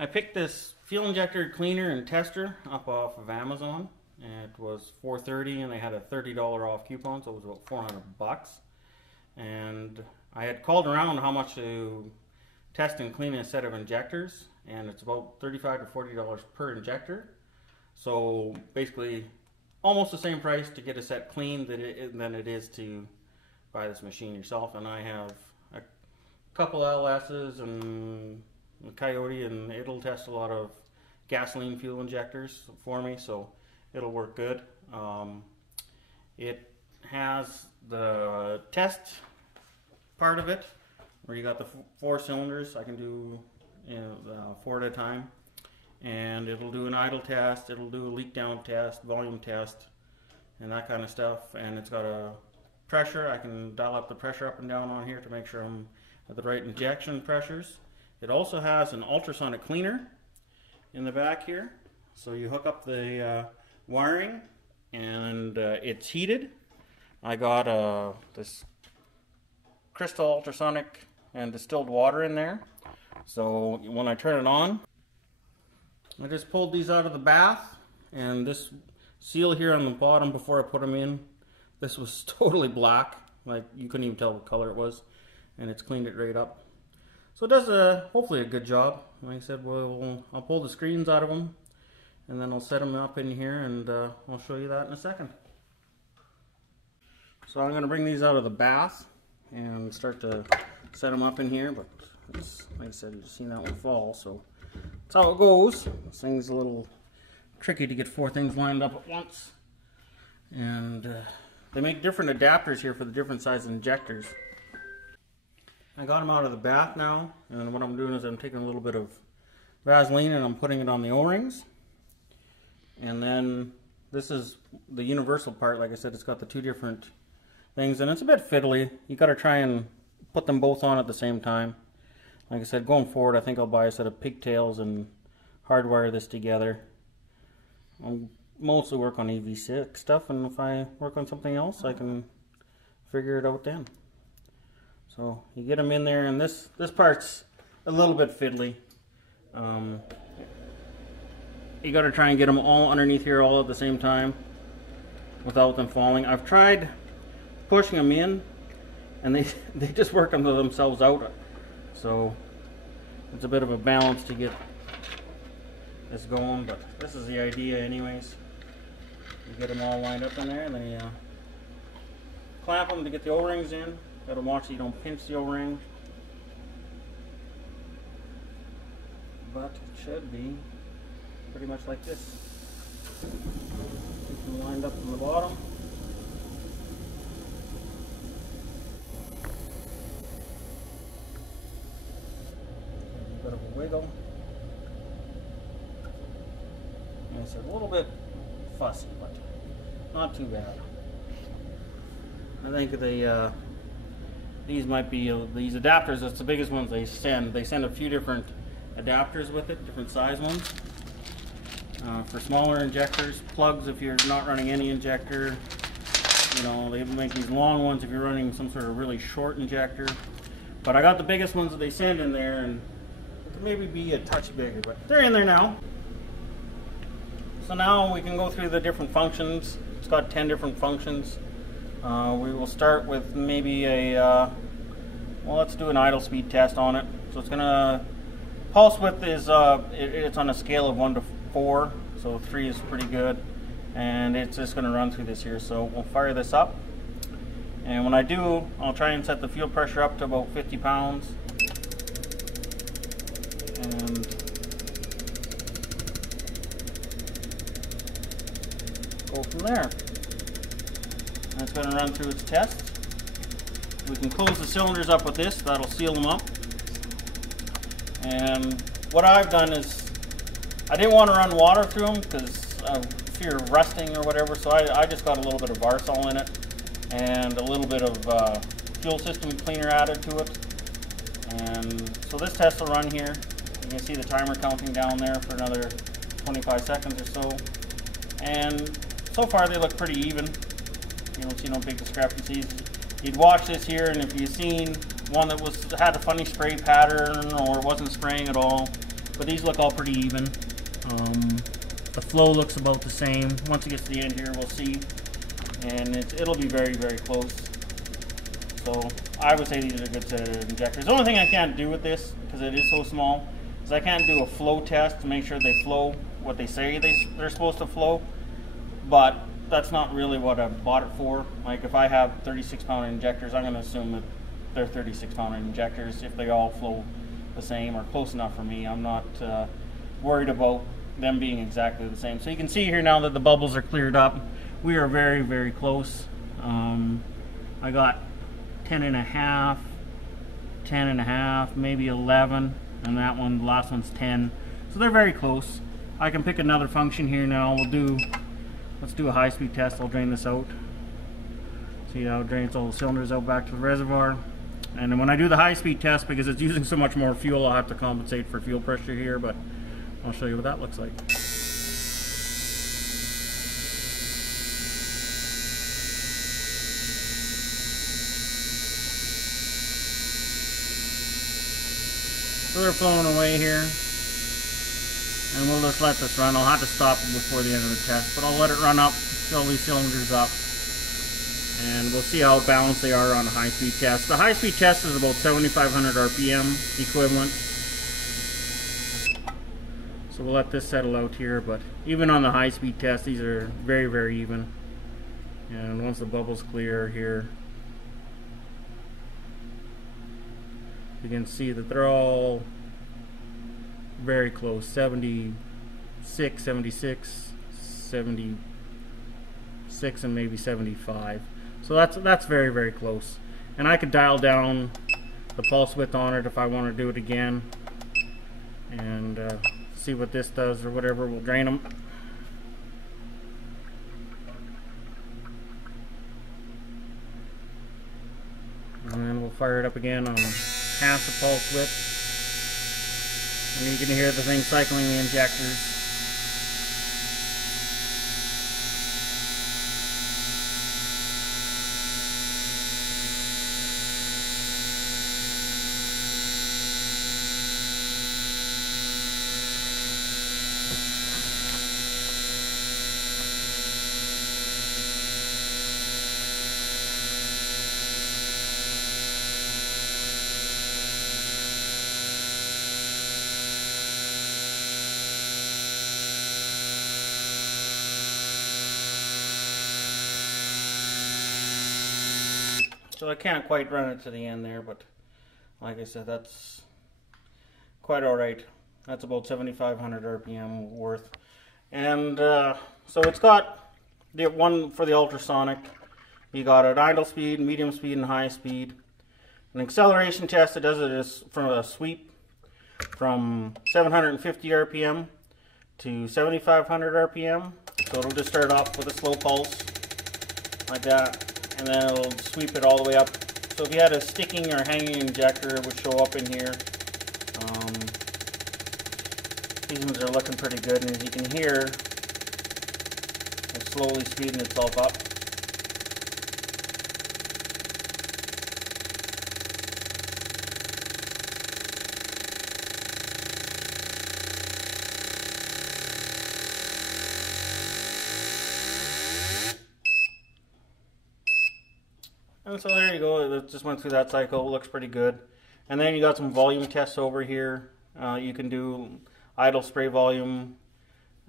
I picked this fuel injector cleaner and tester up off of Amazon. It was $4.30 and they had a $30 off coupon, so it was about 400 bucks. And I had called around how much to test and clean a set of injectors, and it's about $35 to $40 per injector. So basically almost the same price to get a set cleaned than it is to buy this machine yourself. And I have a couple LS's and a Coyote, and it'll test a lot of gasoline fuel injectors for me, so it'll work good. It has the test part of it where you got the 4 cylinders. I can do 4 at a time, and it'll do an idle test, it'll do a leak down test, volume test, and that kind of stuff. And it's got a pressure. I can dial up the pressure up and down on here to make sure I'm at the right injection pressures. It also has an ultrasonic cleaner in the back here, so you hook up the wiring, and it's heated. I got this crystal ultrasonic and distilled water in there, so when I turn it on, I just pulled these out of the bath, and this seal here on the bottom before I put them in, this was totally black, like you couldn't even tell what color it was, and it's cleaned it right up. So it does hopefully a good job. Like I said, I'll pull the screens out of them, and then I'll set them up in here, and I'll show you that in a second. So I'm going to bring these out of the bath and start to set them up in here, but it's, like I said, you've seen that one fall, so that's how it goes. This thing's a little tricky to get 4 things lined up at once. And they make different adapters here for the different size injectors. I got them out of the bath now, and what I'm doing is I'm taking a little bit of Vaseline and I'm putting it on the O-rings. And then this is the universal part. Like I said, it's got the 2 different things, and it's a bit fiddly. You got to try and put them both on at the same time. Like I said, going forward, I think I'll buy a set of pigtails and hardwire this together. I'll mostly work on EV6 stuff, and if I work on something else, I can figure it out then. So you get them in there, and this part's a little bit fiddly. You got to try and get them all underneath here all at the same time without them falling. I've tried pushing them in, and they just work themselves out. So it's a bit of a balance to get this going, but this is the idea anyways. You get them all lined up in there, and then you clamp them to get the O-rings in. Got to watch so you don't pinch the O-ring, but it should be pretty much like this. Keep them lined up from the bottom. A bit of a wiggle. And it's a little bit fussy, but not too bad. I think these might be these adapters. That's the biggest ones they send. They send a few different adapters with it, different size ones. For smaller injectors, plugs if you're not running any injector. You know, they make these long ones if you're running some sort of really short injector. But I got the biggest ones that they send in there, and it could maybe be a touch bigger, but they're in there now. So now we can go through the different functions. It's got 10 different functions. We will start with maybe well, let's do an idle speed test on it. So it's gonna, pulse width is, it's on a scale of 1 to 4, so 3 is pretty good, and it's just gonna run through this here. So we'll fire this up, and when I do, I'll try and set the fuel pressure up to about 50 pounds, and go from there. And it's going to run through its test. We can close the cylinders up with this. That'll seal them up. And what I've done is, I didn't want to run water through them because of fear of rusting or whatever, so I just got a little bit of Varsol in it and a little bit of fuel system cleaner added to it. And so this test will run here. You can see the timer counting down there for another 25 seconds or so. And so far they look pretty even. You don't see no big discrepancies. You'd watch this here, and if you've seen one that had a funny spray pattern or wasn't spraying at all, but these look all pretty even. The flow looks about the same. Once it gets to the end here, we'll see, and it'll be very, very close. So I would say these are a good set of injectors. The only thing I can't do with this, because it is so small, is I can't do a flow test to make sure they flow what they say they're supposed to flow. But that's not really what I bought it for. Like if I have 36-pound injectors, I'm going to assume that they're 36-pound injectors if they all flow the same or close enough for me. I'm not worried about them being exactly the same. So you can see here now that the bubbles are cleared up. We are very, very close. I got 10.5, 10.5, maybe 11, and that one, the last one's 10. So they're very close. I can pick another function here now. Let's do a high-speed test. I'll drain this out. See how it drains all the cylinders out back to the reservoir. And then when I do the high-speed test, because it's using so much more fuel, I'll have to compensate for fuel pressure here, but I'll show you what that looks like. So they're flowing away here, and we'll just let this run. I'll have to stop it before the end of the test, but I'll let it run up, fill these cylinders up, and we'll see how balanced they are on a high-speed test. The high-speed test is about 7,500 RPM equivalent. So we'll let this settle out here, but even on the high-speed test, these are very, very even. And once the bubbles clear here, you can see that they're all very close. 76, 76, 76, and maybe 75. So that's very, very close. And I could dial down the pulse width on it if I want to do it again, and see what this does or whatever. We'll drain them. And then we'll fire it up again on half the pulse width. And you can hear the thing cycling the injectors. So I can't quite run it to the end there, but like I said, that's quite alright. That's about 7,500 RPM worth. And so it's got the one for the ultrasonic. You got an idle speed, medium speed, and high speed. An acceleration test, it does it is from a sweep from 750 RPM to 7,500 RPM. So it'll just start off with a slow pulse like that, and then it'll sweep it all the way up. So if you had a sticking or hanging injector, it would show up in here. These ones are looking pretty good, and as you can hear, it's slowly speeding itself up. And so there you go, it just went through that cycle. It looks pretty good. And then you got some volume tests over here. You can do idle spray volume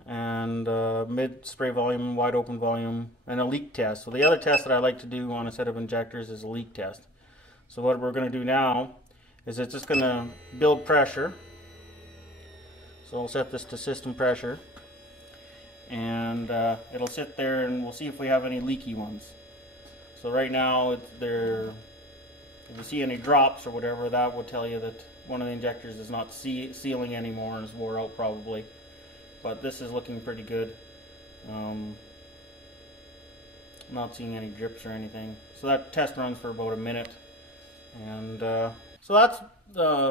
and mid spray volume, wide open volume, and a leak test. So the other test that I like to do on a set of injectors is a leak test. So what we're going to do now is it's just going to build pressure. So I'll set this to system pressure, and it'll sit there, and we'll see if we have any leaky ones. So right now, if you see any drops or whatever, that will tell you that one of the injectors is not sealing anymore and is wore out probably. But this is looking pretty good. Not seeing any drips or anything. So that test runs for about a minute. And so that's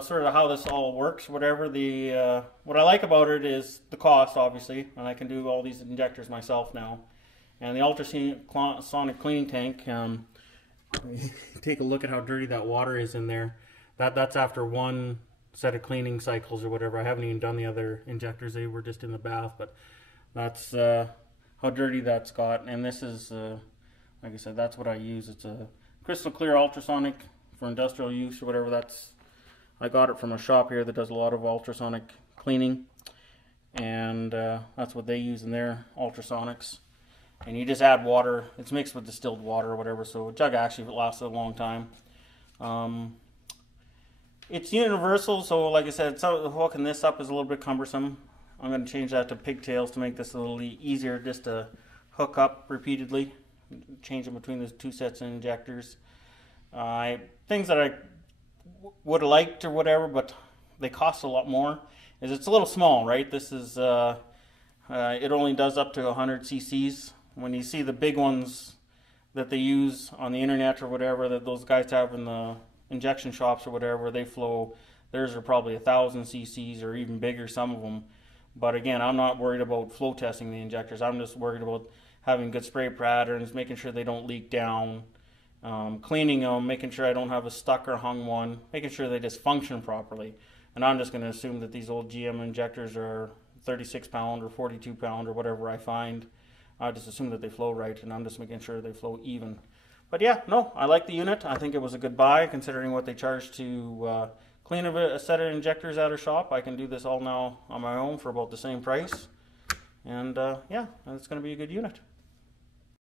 sort of how this all works. Whatever the what I like about it is the cost, obviously, and I can do all these injectors myself now. And the ultrasonic cleaning tank, take a look at how dirty that water is in there. That's after one set of cleaning cycles or whatever. I haven't even done the other injectors. They were just in the bath, but that's how dirty that's got. And this is, like I said, that's what I use. It's a crystal clear ultrasonic for industrial use or whatever. I got it from a shop here that does a lot of ultrasonic cleaning, and that's what they use in their ultrasonics. And you just add water. It's mixed with distilled water or whatever, so a jug actually lasts a long time. It's universal, so like I said, hooking this up is a little bit cumbersome. I'm going to change that to pigtails to make this a little easier just to hook up repeatedly. Change them between the two sets of injectors. Things that I would have liked or whatever, but they cost a lot more, is it's a little small, right? This is, it only does up to 100 cc's. When you see the big ones that they use on the internet or whatever, that those guys have in the injection shops or whatever, they flow, theirs are probably 1,000 cc's or even bigger, some of them. But again, I'm not worried about flow testing the injectors. I'm just worried about having good spray patterns, making sure they don't leak down, cleaning them, making sure I don't have a stuck or hung one, making sure they just function properly. And I'm just going to assume that these old GM injectors are 36 pound or 42 pound or whatever I find. I just assume that they flow right, and I'm just making sure they flow even. But yeah, no, I like the unit. I think it was a good buy considering what they charge to clean a set of injectors at a shop. I can do this all now on my own for about the same price. And yeah, it's going to be a good unit.